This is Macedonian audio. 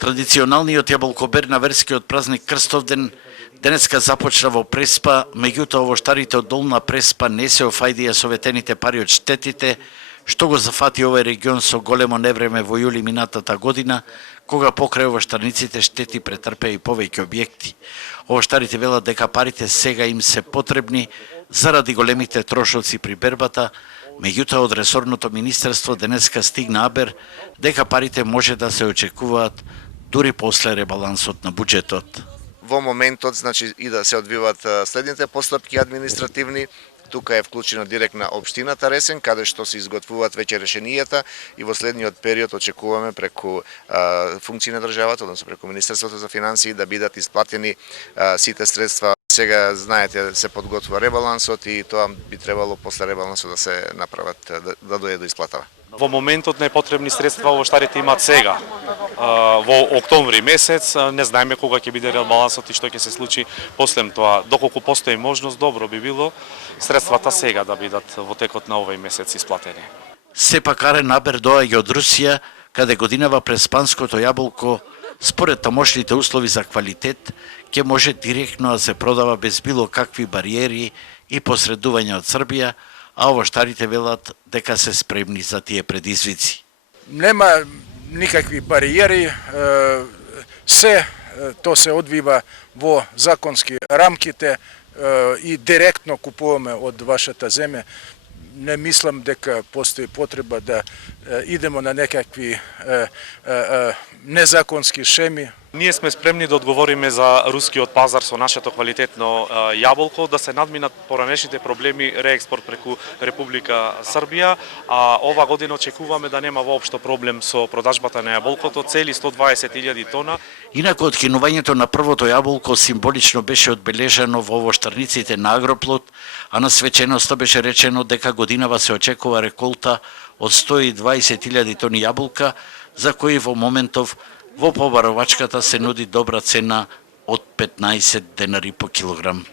Традиционалниот јаболкобер на верскиот празник Крстовден денеска започна во Преспа, меѓутоа овоштарите од Долна Преспа не се офајдија со ветените пари од штетите, што го зафати овој регион со големо невреме во јули минатата година, кога покрај овоштарниците штети претрпеа и повеќе објекти. Овоштарите велат дека парите сега им се потребни заради големите трошоци при бербата, меѓутоа од ресорното министерство денеска стигна абер дека парите може да се очекуваат дури после ребалансот на буџетот. Во моментот, значи, и да се одвиваат следните постапки административни. Тука е вклучена директна општината Ресен, каде што се изготвуваат веќе решенијата и во следниот период очекуваме преку функции на државата, односно преку Министерството за финансии, да бидат исплатени сите средства. Сега, знаете, се подготвува ребалансот и тоа би требало после ребалансот да се направат, да дојде до исплатава. Во моментот најпотребни средства овоштарите имаат сега. Во октомври месец не знаеме кога ќе биде ребалансот и што ќе се случи после тоа. Доколку постои можност, добро би било средствата сега да бидат во текот на овој месец исплатени. Сепак арен абер доаѓа од Русија, каде годинава преспанското јаболко, според тамошните услови за квалитет, ќе може директно да се продава без било какви бариери и посредување од Србија, а овоштарите велат дека се спремни за тие предизвици. Нема никакви бариери, се то се одвива во законски рамките и директно купуваме од вашата земја. Не мислам дека постои потреба да идемо на некакви незаконски шеми. Ние сме спремни да одговориме за рускиот пазар со нашето квалитетно јаболко, да се надминат поранешните проблеми реекспорт преку Република Србија, а ова година очекуваме да нема воопшто проблем со продажбата на јаболкото, цели 120.000 тона. Инаку откинувањето на првото јаболко символично беше одбележано во овоштарниците на Агроплот, а на свеченоста беше речено дека годинава се очекува реколта од 120.000 тони јаболка, за кои во моментов во побаровачката се нуди добра цена од 15 денари по килограм.